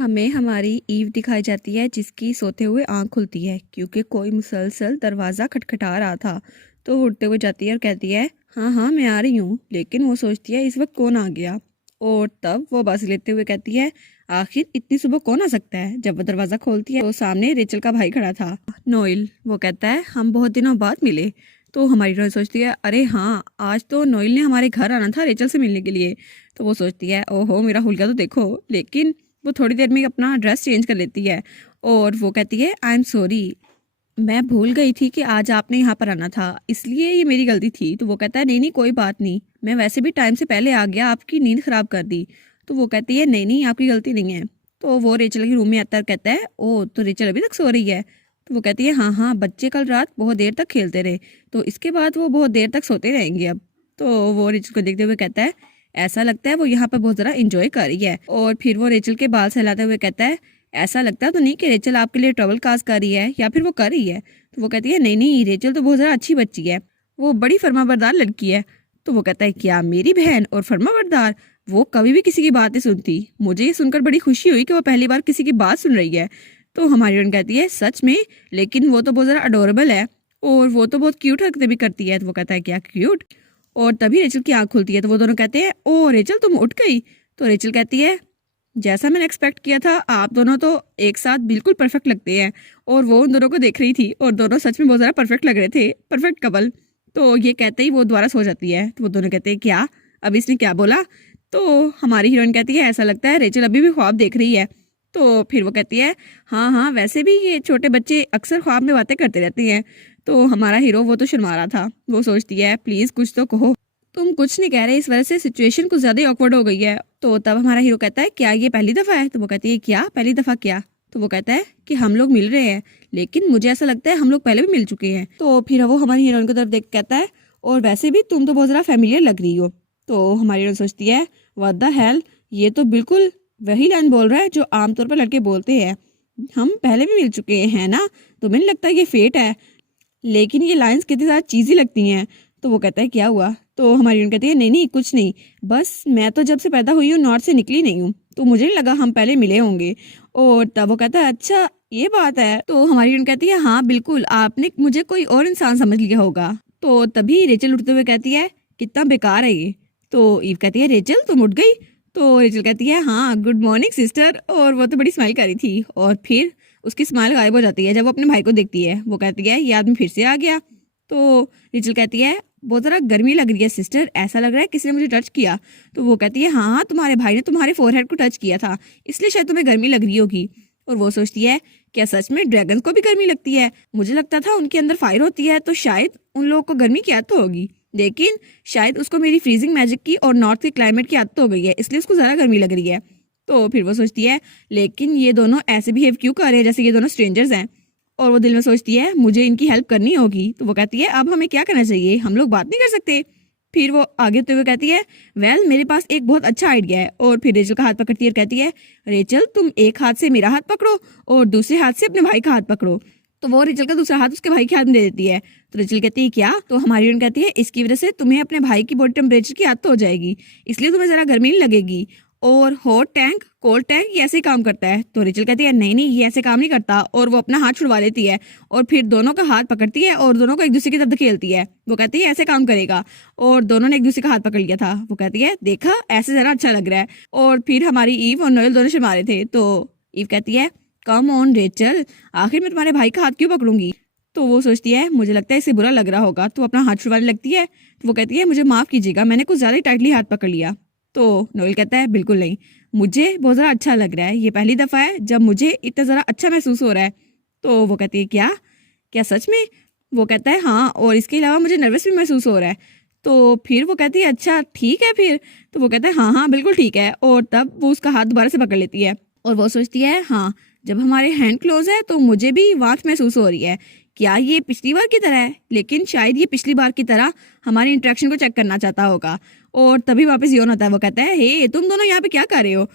हमें हमारी ईव दिखाई जाती है जिसकी सोते हुए आंख खुलती है क्योंकि कोई मुसलसल दरवाज़ा खटखटा रहा था। तो वो उठते हुए जाती है और कहती है हाँ हाँ मैं आ रही हूँ, लेकिन वो सोचती है इस वक्त कौन आ गया। और तब वो बस लेते हुए कहती है आखिर इतनी सुबह कौन आ सकता है। जब वो दरवाज़ा खोलती है तो सामने रेचल का भाई खड़ा था, नोएल। वो कहता है हम बहुत दिनों बाद मिले। तो हमारी नोएल सोचती है अरे हाँ, आज तो नोएल ने हमारे घर आना था रेचल से मिलने के लिए। तो वो सोचती है ओहो मेरा हुलिया तो देखो, लेकिन वो थोड़ी देर में अपना ड्रेस चेंज कर लेती है और वो कहती है आई एम सॉरी, मैं भूल गई थी कि आज आपने यहाँ पर आना था, इसलिए ये मेरी गलती थी। तो वो कहता है नहीं नहीं कोई बात नहीं, मैं वैसे भी टाइम से पहले आ गया, आपकी नींद खराब कर दी। तो वो कहती है नहीं नहीं आपकी गलती नहीं है। तो वो रेचल के रूम में आता है और कहता है ओ तो रेचल अभी तक सो रही है। तो वो कहती है हाँ हाँ, बच्चे कल रात बहुत देर तक खेलते रहे तो इसके बाद वो बहुत देर तक सोते रहेंगे अब। तो वो रेचल को देखते हुए कहता है ऐसा लगता है वो यहाँ पर बहुत ज़रा इंजॉय कर रही है। और फिर वो रेचल के बाल सहलाते हुए कहता है ऐसा लगता तो नहीं कि रेचल आपके लिए ट्रबल काज कर रही है या फिर वो कर रही है। तो वो कहती है नहीं नहीं रेचल तो बहुत ज़रा अच्छी बच्ची है, वो बड़ी फर्माबरदार लड़की है। तो वो कहता है क्या मेरी बहन और फर्माबरदार, वो कभी भी किसी की बात नहीं सुनती। मुझे ये सुनकर बड़ी खुशी हुई कि वो पहली बार किसी की बात सुन रही है। तो हमारी बहन कहती है सच में, लेकिन वो तो बहुत ज़रा अडोरेबल है और वो तो बहुत क्यूट हरकतें भी करती है। तो वो कहता है क्या क्यूट। और तभी रेचल की आंख खुलती है तो वो दोनों कहते हैं ओ रेचल तुम उठ गई। तो रेचल कहती है जैसा मैंने एक्सपेक्ट किया था, आप दोनों तो एक साथ बिल्कुल परफेक्ट लगते हैं। और वो उन दोनों को देख रही थी और दोनों सच में बहुत ज़्यादा परफेक्ट लग रहे थे, परफेक्ट कपल। तो ये कहते ही वो दोबारा सो जाती है। तो वो दोनों कहते हैं क्या, अब इसने क्या बोला। तो हमारी हीरोइन कहती है ऐसा लगता है रेचल अभी भी ख्वाब देख रही है। तो फिर वो कहती है हाँ हाँ, वैसे भी ये छोटे बच्चे अक्सर ख्वाब में बातें करते रहते हैं। तो हमारा हीरो वो तो शर्मा रहा था। वो सोचती है प्लीज़ कुछ तो कहो, तुम कुछ नहीं कह रहे, इस वजह से सिचुएशन कुछ ज़्यादा ऑकवर्ड हो गई है। तो तब हमारा हीरो कहता है क्या ये पहली दफ़ा है। तो वो कहती है क्या पहली दफ़ा क्या। तो वो कहता है कि हम लोग मिल रहे हैं, लेकिन मुझे ऐसा लगता है हम लोग पहले भी मिल चुके हैं। तो फिर वो हमारी हीरोइन की तरफ देख कहता है और वैसे भी तुम तो बहुत ज़्यादा फेमिलियर लग रही हो। तो हमारी हीरोइन सोचती है व्हाट द हेल, ये तो बिल्कुल वही लाइन बोल रहा है जो आमतौर पर लड़के बोलते हैं, हम पहले भी मिल चुके हैं ना। तो मुझे लगता है ये फेट है, लेकिन ये लाइंस कितनी ज़्यादा चीज़ी लगती हैं। तो वो कहता है क्या हुआ। तो हमारी यूनियन कहती है नहीं नहीं कुछ नहीं, बस मैं तो जब से पैदा हुई हूँ नॉर्थ से निकली नहीं हूँ, तो मुझे नहीं लगा हम पहले मिले होंगे। और तब वो कहता है अच्छा ये बात है। तो हमारी यूनियन कहती है हाँ बिल्कुल, आपने मुझे कोई और इंसान समझ लिया होगा। तो तभी रेचल उठते हुए कहती है कितना बेकार है ये। तो ईव कहती है रेचल तुम उठ गई। तो रेचल कहती है हाँ गुड मॉर्निंग सिस्टर। और वो तो बड़ी स्माइल कर रही थी और फिर उसकी स्माइल गायब हो जाती है जब वो अपने भाई को देखती है। वो कहती है ये आदमी फिर से आ गया। तो रेचल कहती है बहुत ज़रा गर्मी लग रही है सिस्टर, ऐसा लग रहा है किसी ने मुझे टच किया। तो वो कहती है हाँ हाँ, तुम्हारे भाई ने तुम्हारे फोरहेड को टच किया था, इसलिए शायद तुम्हें गर्मी लग रही होगी। और वो सोचती है क्या सच में ड्रैगन को भी गर्मी लगती है, मुझे लगता था उनके अंदर फायर होती है तो शायद उन लोगों को गर्मी की आदत होगी, लेकिन शायद उसको मेरी फ्रीजिंग मैजिक की और नॉर्थ के क्लाइमेट की आदत हो गई है, इसलिए उसको ज़्यादा गर्मी लग रही है। तो फिर वो सोचती है लेकिन ये दोनों ऐसे बिहेव क्यों कर रहे हैं जैसे ये दोनों स्ट्रेंजर्स हैं। और वो दिल में सोचती है मुझे इनकी हेल्प करनी होगी। तो वो कहती है अब हमें क्या करना चाहिए, हम लोग बात नहीं कर सकते। फिर वो आगे होते हुए कहती है वेल मेरे पास एक बहुत अच्छा आइडिया है। और फिर रेचल का हाथ पकड़ती है और कहती है रेचल तुम एक हाथ से मेरा हाथ पकड़ो और दूसरे हाथ से अपने भाई का हाथ पकड़ो। तो वो रेचल का दूसरा हाथ उसके भाई के हाथ में दे देती है। तो रेचल कहती है क्या। तो हमारी यूनियन कहती है इसकी वजह से तुम्हें अपने भाई की बॉडी टेम्परेचर की आदत हो जाएगी, इसलिए तुम्हें जरा गर्मी नहीं लगेगी। और हॉट टैंक कोल्ड टैंक ये ऐसे ही काम करता है। तो रेचल कहती है नहीं नहीं ये ऐसे काम नहीं करता। और वो अपना हाथ छुड़वा लेती है और फिर दोनों का हाथ पकड़ती है और दोनों को एक दूसरे की तरफ धकेलती है। वो कहती है ऐसे काम करेगा और दोनों ने एक दूसरे का हाथ पकड़ लिया था। वो कहती है देखा ऐसे जरा अच्छा लग रहा है। और फिर हमारी ईव और नोएल दोनों शर्मा रहे थे। तो ईव कहती है कम ऑन रेचल, आखिर मैं तुम्हारे भाई का हाथ क्यों पकड़ूंगी। तो वो सोचती है मुझे लगता है इसे बुरा लग रहा होगा, तो अपना हाथ छुड़वाने लगती है। तो वो कहती है मुझे माफ कीजिएगा, मैंने कुछ ज्यादा ही टाइटली हाथ पकड़ लिया। तो नोएल कहता है बिल्कुल नहीं, मुझे बहुत ज़रा अच्छा लग रहा है, ये पहली दफ़ा है जब मुझे इतना ज़रा अच्छा महसूस हो रहा है। तो वो कहती है क्या क्या सच में। वो कहता है हाँ, और इसके अलावा मुझे नर्वस भी महसूस हो रहा है। तो फिर वो कहती है अच्छा ठीक है फिर। तो वो कहता है हाँ हाँ बिल्कुल ठीक है। और तब वो उसका हाथ दोबारा से पकड़ लेती है और वो सोचती है हाँ जब हमारे हैंड क्लोज है तो मुझे भी वार्मथ महसूस हो रही है, क्या ये पिछली बार की तरह है। लेकिन शायद ये पिछली बार की तरह हमारे इंटरेक्शन को चेक करना चाहता होगा। और तभी वापस योन आता है। वो कहता है हे तुम दोनों यहाँ पे क्या कर रहे हो।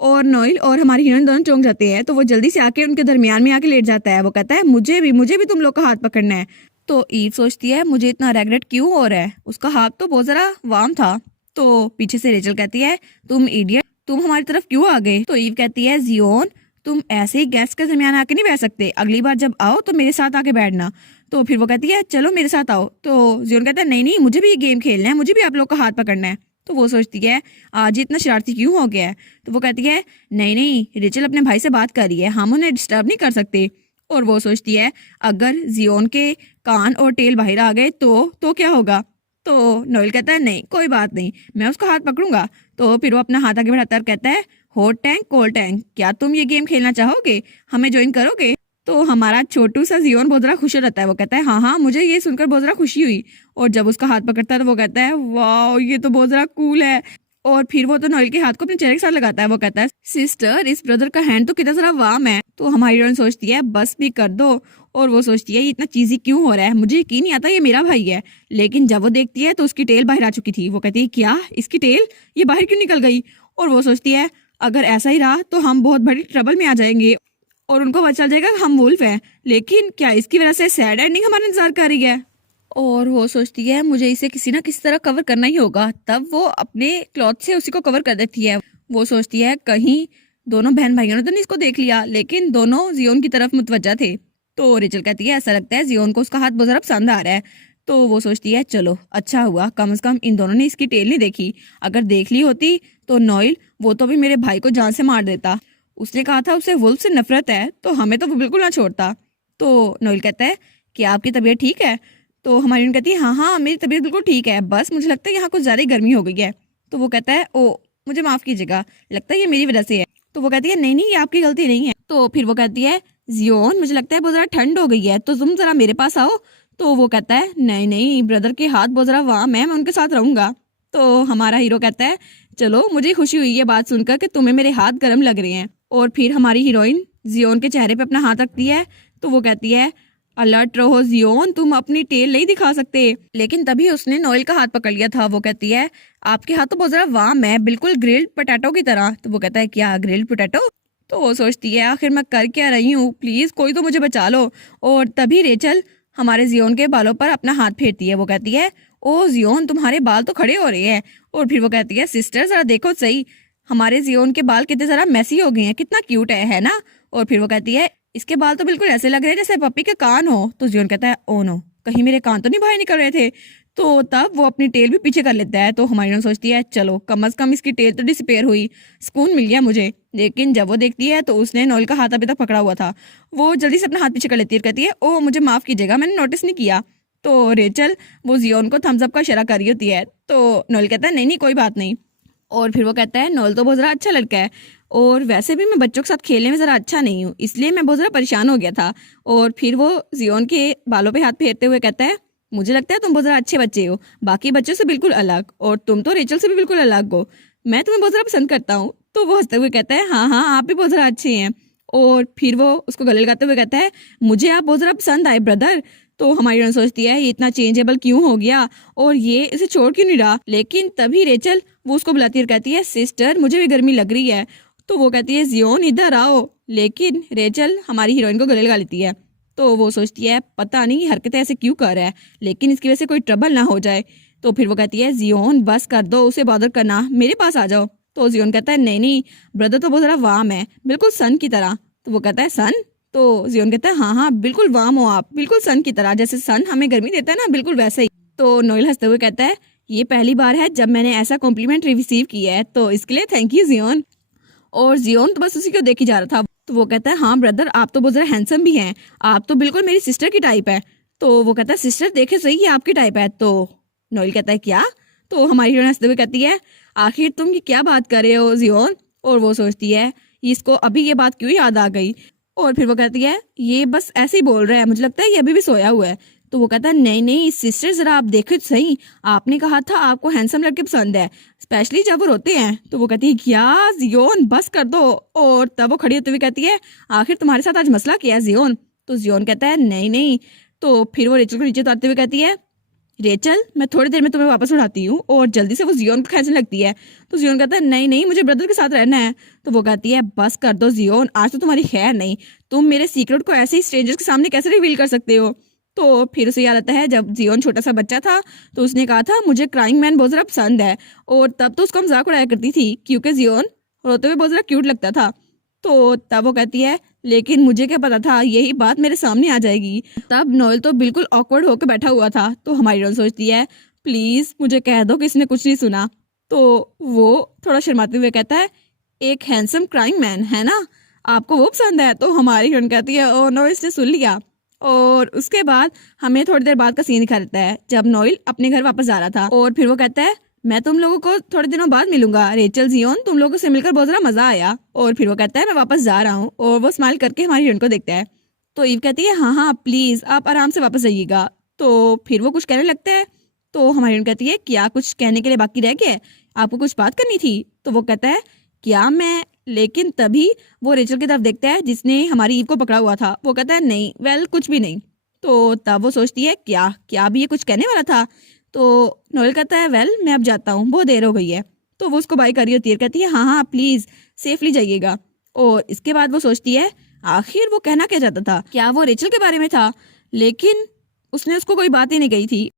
और नोएल और हमारी हीरोइन दोनों चौंक जाते हैं। तो वो जल्दी से आके उनके दरमियान में आके लेट जाता है। वो कहता है मुझे भी तुम लोग का हाथ पकड़ना है। तो ईव सोचती है मुझे इतना रेग्रेट क्यों हो रहा है, उसका हाथ तो बहुत जरा वार्म था। तो पीछे से रेचल कहती है तुम इडियट, तुम हमारी तरफ क्यों आ गए? तो ईव कहती है जियोन तुम ऐसे ही गेस्ट के दरमियान आके नहीं बैठ सकते, अगली बार जब आओ तो मेरे साथ आके बैठना। तो फिर वो कहती है चलो मेरे साथ आओ। तो जियोन कहता है नहीं नहीं, मुझे भी ये गेम खेलना है, मुझे भी आप लोग का हाथ पकड़ना है। तो वो सोचती है आज इतना शरारती क्यों हो गया है। तो वो कहती है नहीं नहीं, रिचल अपने भाई से बात कर रही है, हम उन्हें डिस्टर्ब नहीं कर सकते। और वो सोचती है अगर जियोन के कान और टेल बाहर आ गए तो क्या होगा। तो नोएल कहता है नहीं कोई बात नहीं, मैं उसका हाथ पकड़ूंगा। तो फिर वो अपना हाथ आगे बढ़ाता है और कहता है हॉट टैंक कोल्ड टैंक, क्या तुम ये गेम खेलना चाहोगे, हमें ज्वाइन करोगे? तो हमारा छोटू सा जियोन बहुत ज़्यादा खुश हो जाता है। वो कहता है हाँ हाँ, मुझे ये सुनकर बहुत ज़्यादा खुशी हुई। और जब उसका हाथ पकड़ता है तो वो कहता है वाह ये तो बहुत ज़्यादा कूल है। और फिर वो तो नोएल के हाथ को अपने चेहरे के साथ लगाता है। वो कहता है सिस्टर इस ब्रदर का हैंड तो कितना ज़रा वार्म है। तो हमारी हीरोइन सोचती है बस भी कर दो। और वो सोचती है ये इतना चीज़ी क्यों हो रहा है, मुझे यकीन नहीं आता ये मेरा भाई है। लेकिन जब वो देखती है तो उसकी टेल बाहर आ चुकी थी। वो कहती है क्या इसकी टेल ये बाहर क्यों निकल गई। और वो सोचती है अगर ऐसा ही रहा तो हम बहुत बड़ी ट्रबल में आ जाएंगे और उनको पता चल जाएगा कि हम वुल्फ हैं। लेकिन क्या इसकी वजह से सैड एंडिंग हमारा इंतजार कर रही है। और वो सोचती है मुझे इसे किसी ना किसी तरह कवर करना ही होगा। तब वो अपने क्लॉथ से उसी को कवर कर देती है। वो सोचती है कहीं दोनों बहन भाइयों ने तो नहीं इसको देख लिया, लेकिन दोनों जियोन की तरफ मुतवज्जा थे। तो रिचल कहती है ऐसा लगता है जियोन को उसका हाथ बहुत ज़्यादा पसंद आ रहा है। तो वो सोचती है चलो अच्छा हुआ कम से कम इन दोनों ने इसकी टेल नहीं देखी, अगर देख ली होती तो नोएल वो तो भी मेरे भाई को जान से मार देता। उसने कहा था उसे वुल्फ से नफरत है, तो हमें तो वो बिल्कुल ना छोड़ता। तो नोएल कहता है कि आपकी तबीयत ठीक है। तो हमारी कहती है हाँ हाँ मेरी तबीयत बिल्कुल ठीक है, बस मुझे लगता है यहाँ कुछ ज़्यादा ही गर्मी हो गई है। तो वो कहता है ओ मुझे माफ़ कीजिएगा, लगता है ये मेरी वजह से है। तो वो कहती है नहीं नहीं ये आपकी गलती नहीं है। तो फिर वो कहती है जियोन मुझे लगता है बहुत ज़्यादा ठंड हो गई है, तो तुम ज़रा मेरे पास आओ। तो वो कहता है नहीं नहीं ब्रदर के हाथ बहुत ज़रा वार्म है, मैं उनके साथ रहूंगा। तो हमारा हीरो कहता है चलो मुझे खुशी हुई ये बात सुनकर कि तुम्हें मेरे हाथ गर्म लग रहे हैं। और फिर हमारी हीरोइन जियोन के चेहरे पे अपना हाथ रखती है। तो वो कहती है अलर्ट रहो जियोन, तुम अपनी टेल नहीं दिखा सकते। लेकिन तभी उसने नोएल का हाथ पकड़ लिया था। वो कहती है आपके हाथ तो बहुत ज़रा वार्म है, बिल्कुल ग्रिल्ड पोटैटो की तरह। तो वो कहता है क्या ग्रिल्ड पोटैटो। तो वो सोचती है आखिर मैं कर क्या रही हूँ, प्लीज़ कोई तो मुझे बचा लो। और तभी रेचल हमारे जियोन के बालों पर अपना हाथ फेरती है। वो कहती है ओ जियोन तुम्हारे बाल तो खड़े हो रहे हैं। और फिर वो कहती है सिस्टर ज़रा देखो सही, हमारे जियोन के बाल कितने ज़रा मैसी हो गए हैं, कितना क्यूट है ना। और फिर वो कहती है इसके बाल तो बिल्कुल ऐसे लग रहे हैं जैसे पप्पी के कान हो। तो जियोन कहता है ओ नो कहीं मेरे कान तो नहीं बाहर निकल रहे थे। तो तब वो अपनी टेल भी पीछे कर लेता है। तो हमारी सोचती है चलो कम से कम इसकी टेल तो डिसअपेयर हुई, सुकून मिल गया मुझे। लेकिन जब वो देखती है तो उसने नोएल का हाथ अभी तक पकड़ा हुआ था। वो जल्दी से अपना हाथ पीछे कर लेती है, कहती है ओ मुझे माफ़ कीजिएगा मैंने नोटिस नहीं किया। तो रेचल वो जियोन को थम्स अप का इशारा कर रही होती है। तो नोएल कहता है नहीं नहीं कोई बात नहीं। और फिर वो कहता है नोएल तो बहुत ज़रा अच्छा लड़का है, और वैसे भी मैं बच्चों के साथ खेलने में ज़रा अच्छा नहीं हूँ, इसलिए मैं बहुत ज़रा परेशान हो गया था। और फिर वो जियोन के बालों पे हाथ फेरते हुए कहता है मुझे लगता है तुम बहुत ज़रा अच्छे बच्चे हो, बाकी बच्चों से बिल्कुल अलग, और तुम तो रेचल से भी बिल्कुल अलग हो, मैं तुम्हें बहुत ज़रा पसंद करता हूँ। तो वो हंसते हुए कहता है हाँ हाँ आप भी बहुत ज़रा अच्छे हैं। और फिर वो उसको गले लगाते हुए कहता है मुझे आप बहुत ज़रा पसंद आए ब्रदर। तो हमारी रन सोचती है ये इतना चेंजेबल क्यों हो गया और ये इसे छोड़ क्यों नहीं रहा। लेकिन तभी रेचल वो उसको बुलाती है, कहती है सिस्टर मुझे भी गर्मी लग रही है। तो वो कहती है जियोन इधर आओ। लेकिन रेचल हमारी हीरोइन को गले लगा लेती है। तो वो सोचती है पता नहीं हरकतें ऐसे क्यों कर रहा है, लेकिन इसकी वजह से कोई ट्रबल ना हो जाए। तो फिर वो कहती है जियोन बस कर दो, उसे बॉदर करना, मेरे पास आ जाओ। तो जियोन कहता है नहीं नहीं ब्रदर तो बहुत ज़रा वार्म है, बिल्कुल सन की तरह। तो वो कहता है सन। तो जियोन कहता है हाँ हाँ बिल्कुल वार्म हो आप, बिल्कुल सन की तरह, जैसे सन हमें गर्मी देता है ना बिल्कुल वैसे ही। तो नोएल हंसते हुए कहता है ये पहली बार है जब मैंने ऐसा कॉम्प्लीमेंट रिसीव किया है, तो इसके लिए थैंक यू जियोन। और जियोन तो बस उसी को देखी जा रहा था। तो वो कहता है हाँ ब्रदर आप तो बहुत ज़रा हैंडसम भी हैं, आप तो बिल्कुल मेरी सिस्टर की टाइप है। तो वो कहता है सिस्टर देखे सही ये आपकी टाइप है। तो नोएल कहता है क्या। तो हमारी हीरोइन हंसते हुए कहती है आखिर तुम ये क्या बात कर रहे हो जियोन। और वो सोचती है इसको अभी ये बात क्यों याद आ गई। और फिर वो कहती है ये बस ऐसे ही बोल रहा है, मुझे लगता है ये अभी भी सोया हुआ है। तो वो कहता है नहीं नहीं सिस्टर ज़रा आप देखो तो सही, आपने कहा था आपको हैंडसम लड़के पसंद है, स्पेशली जब वो रोते हैं। तो वो कहती है क्या जियोन बस कर दो। और तब वो खड़ी होती हुई कहती है आखिर तुम्हारे साथ आज मसला क्या है जियोन। तो जियोन कहता है नहीं नहीं। तो फिर वो रेचल को नीचे उतारते हुए कहती है रेचल मैं थोड़ी देर में तुम्हें वापस उठाती हूँ। और जल्दी से वो जियोन को खींचने लगती है। तो जियोन कहता है नहीं नहीं मुझे ब्रदर के साथ रहना है। तो वो कहती है बस कर दो जियोन, आज तो तुम्हारी खैर नहीं, तुम मेरे सीक्रेट को ऐसे ही स्ट्रेंजर्स के सामने कैसे रिवील कर सकते हो। तो फिर उसे याद आता है जब जियोन छोटा सा बच्चा था तो उसने कहा था मुझे क्राइंग मैन बहुत ज़रा पसंद है, और तब तो उसका मजाक उड़ाया करती थी क्योंकि जियोन रोते हुए बहुत ज़्यादा क्यूट लगता था। तो तब वो कहती है, लेकिन मुझे क्या पता था यही बात मेरे सामने आ जाएगी। तब नोएल तो बिल्कुल ऑकवर्ड होकर बैठा हुआ था। तो हमारी रोल सोचती है, प्लीज़ मुझे कह दो कि इसने कुछ नहीं सुना। तो वो थोड़ा शर्माते हुए कहता है, एक हैंडसम क्राइम मैन है ना, आपको वो पसंद है। तो हमारी हीरोइन कहती है, ओ नो, इसने सुन लिया। और उसके बाद हमें थोड़ी देर बाद का सीन दिखा देता है जब नोएल अपने घर वापस जा रहा था। और फिर वो कहता है, मैं तुम लोगों को थोड़े दिनों बाद मिलूंगा, रेचल, जियोन, तुम लोगों से मिलकर बहुत ज़्यादा मजा आया। और फिर वो कहता है, मैं वापस जा रहा हूँ। और वो स्माइल करके हमारी हीरोइन को देखता है। तो ईव कहती है, हाँ हाँ प्लीज़ आप आराम से वापस जाइएगा। तो फिर वो कुछ कहने लगता है। तो हमारी हीरोइन कहती है, क्या कुछ कहने के लिए बाकी रह गया है? आपको कुछ बात करनी थी? तो वो कहता है, क्या मैं, लेकिन तभी वो रेचल की तरफ देखता है जिसने हमारी ईव को पकड़ा हुआ था। वो कहता है, नहीं, वेल कुछ भी नहीं। तो तब वो सोचती है, क्या क्या भी ये कुछ कहने वाला था? तो नोएल कहता है, वेल मैं अब जाता हूँ, बहुत देर हो गई है। तो वो उसको बाय कर रही होती है, कहती है, हाँ हाँ प्लीज़ सेफली जाइएगा। और इसके बाद वो सोचती है, आखिर वो कहना क्या चाहता था? क्या वो रेचल के बारे में था? लेकिन उसने उसको कोई बात ही नहीं कही थी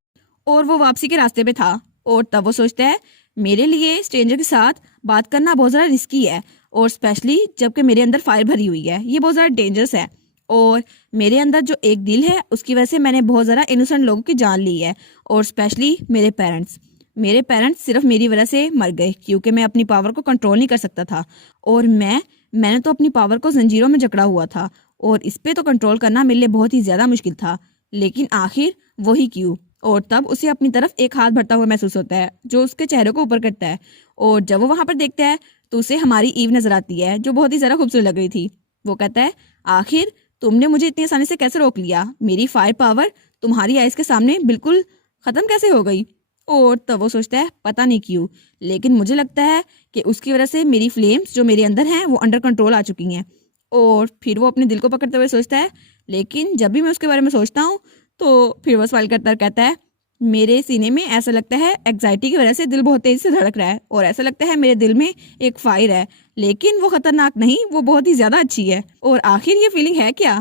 और वो वापसी के रास्ते पे था। और तब वो सोचता है, मेरे लिए स्ट्रेंजर के साथ बात करना बहुत ज़्यादा रिस्की है, और स्पेशली जबकि मेरे अंदर फायर भरी हुई है, ये बहुत ज़्यादा डेंजरस है। और मेरे अंदर जो एक दिल है उसकी वजह से मैंने बहुत ज़्यादा इनोसेंट लोगों की जान ली है। और स्पेशली मेरे पेरेंट्स सिर्फ मेरी वजह से मर गए क्योंकि मैं अपनी पावर को कंट्रोल नहीं कर सकता था। और मैंने तो अपनी पावर को जंजीरों में जकड़ा हुआ था, और इस पे तो कंट्रोल करना मेरे लिए बहुत ही ज़्यादा मुश्किल था। लेकिन आखिर वही क्यों? और तब उसे अपनी तरफ एक हाथ बढ़ता हुआ महसूस होता है जो उसके चेहरे को ऊपर करता है। और जब वो वहां पर देखता है तो उसे हमारी ईव नजर आती है जो बहुत ही ज़्यादा खूबसूरत लग रही थी। वो कहता है, आखिर तुमने मुझे इतनी आसानी से कैसे रोक लिया? मेरी फायर पावर तुम्हारी आइज के सामने बिल्कुल खत्म कैसे हो गई? और तब वो सोचता है, पता नहीं क्यों, लेकिन मुझे लगता है कि उसकी वजह से मेरी फ्लेम्स जो मेरे अंदर हैं वो अंडर कंट्रोल आ चुकी हैं। और फिर वो अपने दिल को पकड़ते हुए सोचता है, लेकिन जब भी मैं उसके बारे में सोचता हूँ तो फिर वो स्माइल करता कहता है, मेरे सीने में ऐसा लगता है एग्जाइटी की वजह से दिल बहुत तेजी से धड़क रहा है, और ऐसा लगता है मेरे दिल में एक फायर है, लेकिन वो खतरनाक नहीं, वो बहुत ही ज्यादा अच्छी है। और आखिर ये फीलिंग है क्या?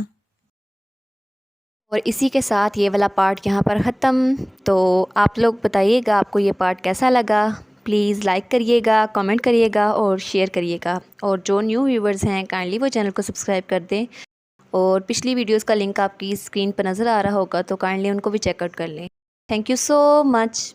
और इसी के साथ ये वाला पार्ट यहाँ पर ख़त्म। तो आप लोग बताइएगा आपको ये पार्ट कैसा लगा। प्लीज़ लाइक करिएगा, कमेंट करिएगा और शेयर करिएगा। और जो न्यू व्यूवर्स हैं काइंडली वो चैनल को सब्सक्राइब कर दें। और पिछली वीडियोस का लिंक आपकी स्क्रीन पर नज़र आ रहा होगा तो काइंडली उनको भी चेकआउट कर लें। Thank you so much.